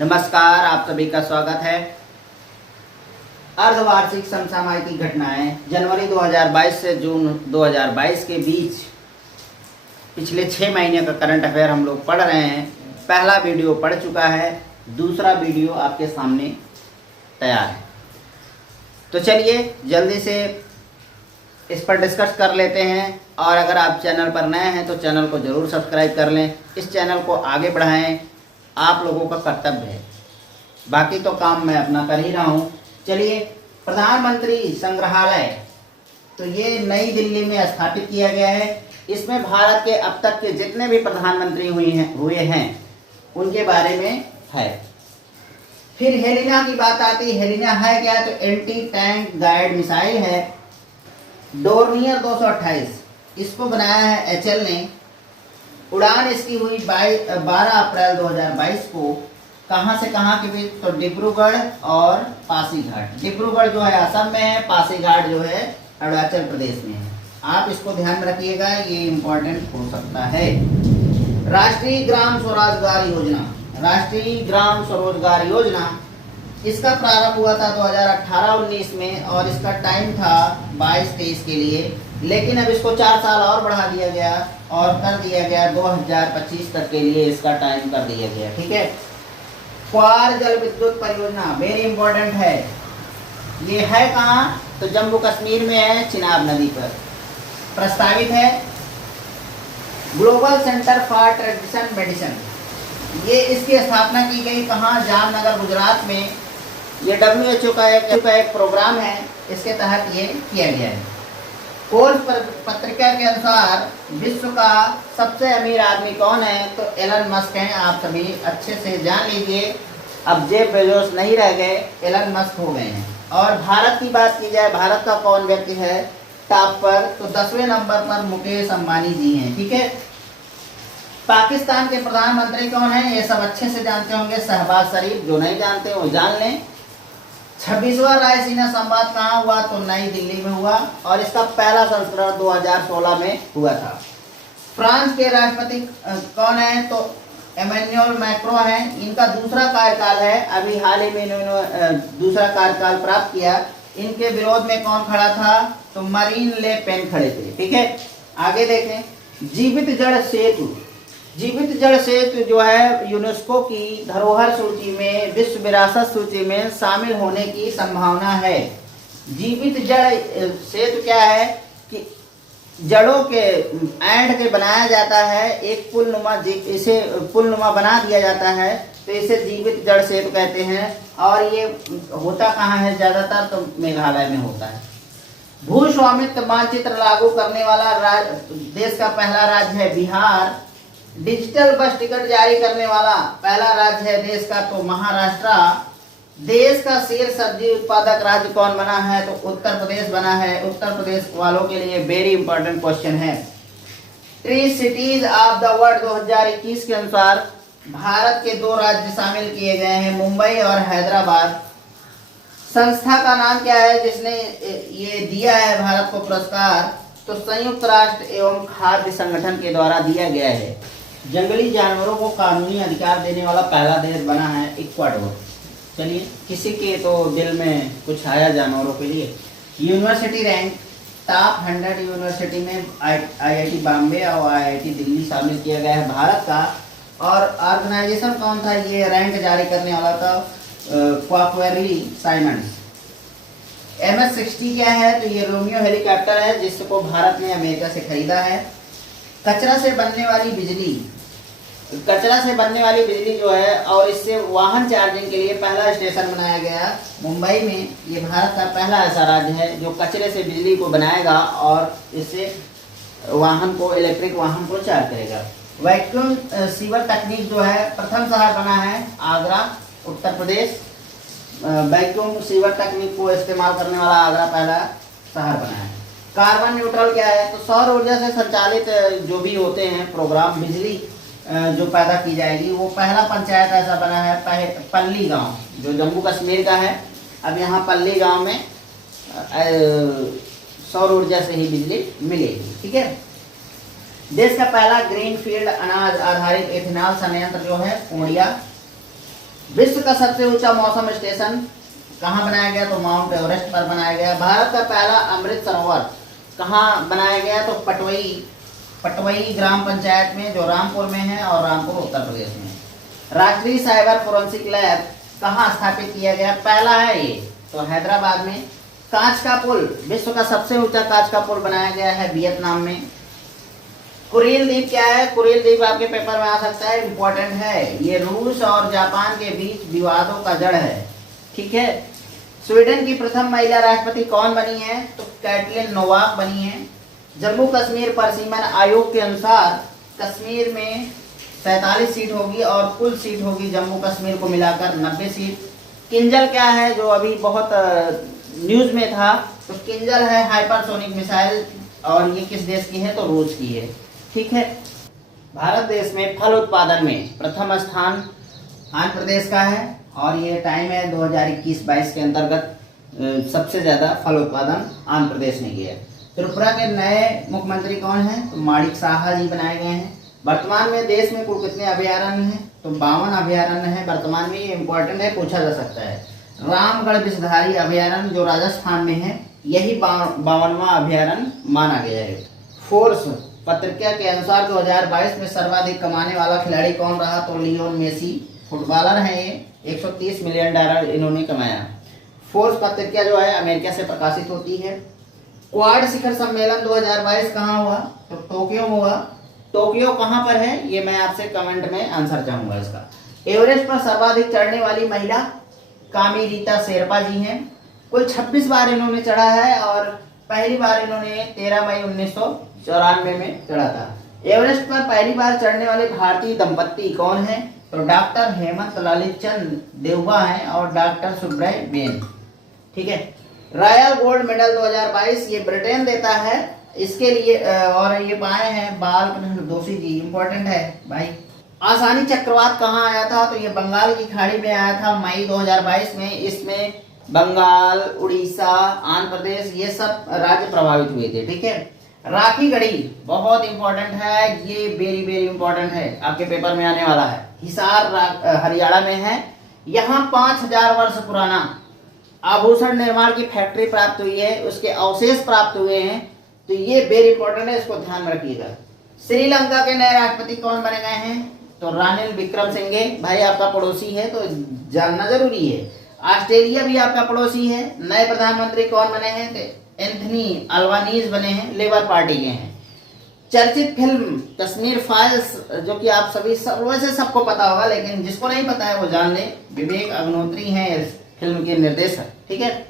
नमस्कार, आप सभी का स्वागत है। अर्धवार्षिक समसामयिक घटनाएं जनवरी 2022 से जून 2022 के बीच पिछले 6 महीने का करंट अफेयर हम लोग पढ़ रहे हैं। पहला वीडियो पढ़ चुका है, दूसरा वीडियो आपके सामने तैयार है। तो चलिए जल्दी से इस पर डिस्कस कर लेते हैं। और अगर आप चैनल पर नए हैं तो चैनल को ज़रूर सब्सक्राइब कर लें। इस चैनल को आगे बढ़ाएं, आप लोगों का कर्तव्य है। बाकी तो काम मैं अपना कर ही रहा हूँ। चलिए, प्रधानमंत्री संग्रहालय तो ये नई दिल्ली में स्थापित किया गया है। इसमें भारत के अब तक के जितने भी प्रधानमंत्री हुए हैं उनके बारे में है। फिर हेलिना की बात आती है। हेलिना है क्या? तो एंटी टैंक गाइड मिसाइल है। डोर्नियर 228 इसको बनाया है HAL ने। उड़ान इसकी हुई 12 अप्रैल 2022 को। कहाँ से कहाँ के बीच? तो डिब्रूगढ़ और पासीघाट। डिब्रूगढ़ जो है असम में है, पासीघाट जो है अरुणाचल प्रदेश में है। आप इसको ध्यान में रखिएगा, ये इम्पोर्टेंट हो सकता है। राष्ट्रीय ग्राम स्वरोजगार योजना, राष्ट्रीय ग्राम स्वरोजगार योजना इसका प्रारंभ हुआ था 2018-19 में और इसका टाइम था 22-23 के लिए, लेकिन अब इसको 4 साल और बढ़ा दिया गया और कर दिया गया 2025 तक के लिए इसका टाइम कर दिया गया। ठीक है। क्वार जल विद्युत परियोजना वेरी इंपॉर्टेंट है। ये है कहाँ? तो जम्मू कश्मीर में है, चिनाब नदी पर प्रस्तावित है। Global centre for tradition medicine, ये इसकी स्थापना की गई कहाँ? जामनगर गुजरात में। ये WHO का एक प्रोग्राम है, इसके तहत ये किया गया है। फोर्ब्स पत्रिका के अनुसार विश्व का सबसे अमीर आदमी कौन है? तो एलन मस्क हैं। आप सभी अच्छे से जान लीजिए, अब जेफ बेजोस नहीं रह गए, एलन मस्क हो गए हैं। और भारत की बात की जाए, भारत का कौन व्यक्ति है टॉप पर? तो 10वें नंबर पर मुकेश अंबानी जी हैं। ठीक है। पाकिस्तान के प्रधानमंत्री कौन है? ये सब अच्छे से जानते होंगे, शहबाज शरीफ। जो नहीं जानते वो जान लें। 26वां रायसीना संवाद कहाँ हुआ? तो नई दिल्ली में हुआ और इसका पहला संस्करण 2016 में हुआ था। फ्रांस के राष्ट्रपति कौन है? तो एमेन्युअल मैक्रो हैं। इनका दूसरा कार्यकाल है, अभी हाल ही में इन्होंने दूसरा कार्यकाल प्राप्त किया। इनके विरोध में कौन खड़ा था? तो मरीन ले पेन खड़े थे। ठीक है। आगे देखें, जीवित जड़ सेतु। जीवित जड़ सेतु जो है यूनेस्को की धरोहर सूची में, विश्व विरासत सूची में शामिल होने की संभावना है। जीवित जड़ सेतु क्या है कि जड़ों के एंड के बनाया जाता है, एक पुलनुमा, इसे पुलनुमा बना दिया जाता है, तो इसे जीवित जड़ सेतु कहते हैं। और ये होता कहाँ है? ज्यादातर तो मेघालय में होता है। भू स्वामित्व मानचित्र लागू करने वाला देश का पहला राज्य है बिहार। डिजिटल बस टिकट जारी करने वाला पहला राज्य है देश का तो महाराष्ट्र। देश का शीर्ष सब्जी उत्पादक राज्य कौन बना है? तो उत्तर प्रदेश बना है। उत्तर प्रदेश वालों के लिए वेरी इंपॉर्टेंट क्वेश्चन है। Tree cities of the world 2021 के अनुसार भारत के 2 राज्य शामिल किए गए हैं, मुंबई और हैदराबाद। संस्था का नाम क्या है जिसने ये दिया है भारत को पुरस्कार? तो संयुक्त राष्ट्र एवं खाद्य संगठन के द्वारा दिया गया है। जंगली जानवरों को कानूनी अधिकार देने वाला पहला देश बना है इक्वाडोर। चलिए, किसी के तो दिल में कुछ आया जानवरों के लिए। यूनिवर्सिटी रैंक, टॉप 100 यूनिवर्सिटी में IIT बॉम्बे और IIT दिल्ली शामिल किया गया है भारत का। और ऑर्गेनाइजेशन कौन था ये रैंक जारी करने वाला था? क्वाक्वेरली साइमंड्स। MS-60 क्या है? तो ये रोमियो हेलीकॉप्टर है जिसको भारत ने अमेरिका से खरीदा है। कचरा से बनने वाली बिजली, कचरा से बनने वाली बिजली जो है और इससे वाहन चार्जिंग के लिए पहला स्टेशन बनाया गया मुंबई में। ये भारत का पहला ऐसा राज्य है जो कचरे से बिजली को बनाएगा और इससे वाहन को, इलेक्ट्रिक वाहन को चार्ज करेगा। वैक्यूम सीवर तकनीक जो है प्रथम शहर बना है आगरा, उत्तर प्रदेश। वैक्यूम सीवर तकनीक को इस्तेमाल करने वाला आगरा पहला शहर बना है। कार्बन न्यूट्रल क्या है? तो सौर ऊर्जा से संचालित जो भी होते हैं प्रोग्राम, बिजली जो पैदा की जाएगी, वो पहला पंचायत ऐसा बना है पल्ली गांव, जो जम्मू कश्मीर का है। अब यहाँ पल्ली गांव में सौर ऊर्जा से ही बिजली मिलेगी। ठीक है। देश का पहला ग्रीन फील्ड अनाज आधारित एथेनॉल संयंत्र जो है पूर्णिया विश्व का सबसे ऊंचा मौसम स्टेशन कहाँ बनाया गया? तो माउंट एवरेस्ट पर बनाया गया। भारत का पहला अमृत सरोवर कहाँ बनाया गया? तो पटवई ग्राम पंचायत में, जो रामपुर में है, और रामपुर उत्तर प्रदेश में है। राष्ट्रीय साइबर फोरेंसिक लैब कहाँ स्थापित किया गया? पहला है ये तो हैदराबाद में। कांच का पुल, विश्व का सबसे ऊंचा कांच का पुल बनाया गया है वियतनाम में। कुरिल द्वीप क्या है? कुरिल द्वीप आपके पेपर में आ सकता है, इंपॉर्टेंट है। ये रूस और जापान के बीच विवादों का जड़ है, ठीक है। स्वीडन की प्रथम महिला राष्ट्रपति कौन बनी है? तो कैटलिन नोवाक बनी है। जम्मू कश्मीर परिसीमन आयोग के अनुसार कश्मीर में 47 सीट होगी और कुल सीट होगी जम्मू कश्मीर को मिलाकर 90 सीट। किंजल क्या है, जो अभी बहुत न्यूज में था? तो किंजल है हाइपरसोनिक मिसाइल, और ये किस देश की है? तो रूस की है, ठीक है। भारत देश में फल उत्पादन में प्रथम स्थान आंध्र प्रदेश का है, और ये टाइम है 2021-22 के अंतर्गत सबसे ज्यादा फल उत्पादन आंध्र प्रदेश ने किया है। त्रिपुरा के नए मुख्यमंत्री कौन हैं? तो माणिक साहा जी बनाए गए हैं। वर्तमान में देश में कुल कितने अभयारण्य हैं? तो 52 अभयारण्य है वर्तमान में। ये इंपॉर्टेंट है, पूछा जा सकता है। रामगढ़ विषधारी अभयारण्य जो राजस्थान में है, यही 52वां अभयारण्य माना गया है। फोर्स पत्रिका के अनुसार 2022 में सर्वाधिक कमाने वाला खिलाड़ी कौन रहा? तो लियोन मेसी फुटबॉलर हैं, ये $130 मिलियन इन्होंने कमाया। फोर्स पत्रिका जो है अमेरिका से प्रकाशित होती है। क्वाड शिखर सम्मेलन 2022 कहाँ हुआ? तो टोक्यो में हुआ। टोक्यो कहाँ पर है? ये मैं आपसे कमेंट में आंसर चाहूंगा इसका। एवरेस्ट पर सर्वाधिक चढ़ने वाली महिला कामी रीता शेरपा जी हैं। कुल 26 बार इन्होंने चढ़ा है, और पहली बार इन्होंने 13 मई 1994 में चढ़ा था। एवरेस्ट पर पहली बार चढ़ने वाले भारतीय दंपत्ति कौन है? तो डॉक्टर हेमंत ललित चंद देवबा हैं और डॉक्टर सुब्रय बेन, ठीक है। रॉयल गोल्ड मेडल 2022 ये ब्रिटेन देता है इसके लिए, और ये पाए हैं बालकृष्ण दोषी जी, इंपॉर्टेंट है भाई। आसानी चक्रवात कहाँ आया था? तो ये बंगाल की खाड़ी में आया था मई 2022 में। इसमें बंगाल, उड़ीसा, आंध्र प्रदेश, ये सब राज्य प्रभावित हुए थे, ठीक है। राखी गढ़ी बहुत इंपॉर्टेंट है, ये वेरी वेरी इंपॉर्टेंट है, आपके पेपर में आने वाला है। हिसार हरियाणा में है। यहाँ 5000 वर्ष पुराना आभूषण निर्माण की फैक्ट्री प्राप्त हुई है, उसके अवशेष प्राप्त हुए हैं, तो ये वेरी इंपॉर्टेंट है, इसको ध्यान में रखिएगा। श्रीलंका के नए राष्ट्रपति कौन बने गए हैं? तो रानिल विक्रमसिंघे, भाई आपका पड़ोसी है तो जानना जरूरी है। ऑस्ट्रेलिया भी आपका पड़ोसी है। नए प्रधानमंत्री कौन बने हैं? तो एंथनी अल्बानीज बने हैं, लेबर पार्टी के हैं। चर्चित फिल्म कश्मीर फाइल्स, जो कि आप सभी वैसे सबको पता होगा, लेकिन जिसको नहीं पता है वो जान ले, विवेक अग्निहोत्री हैं इस फिल्म के निर्देशक, ठीक है।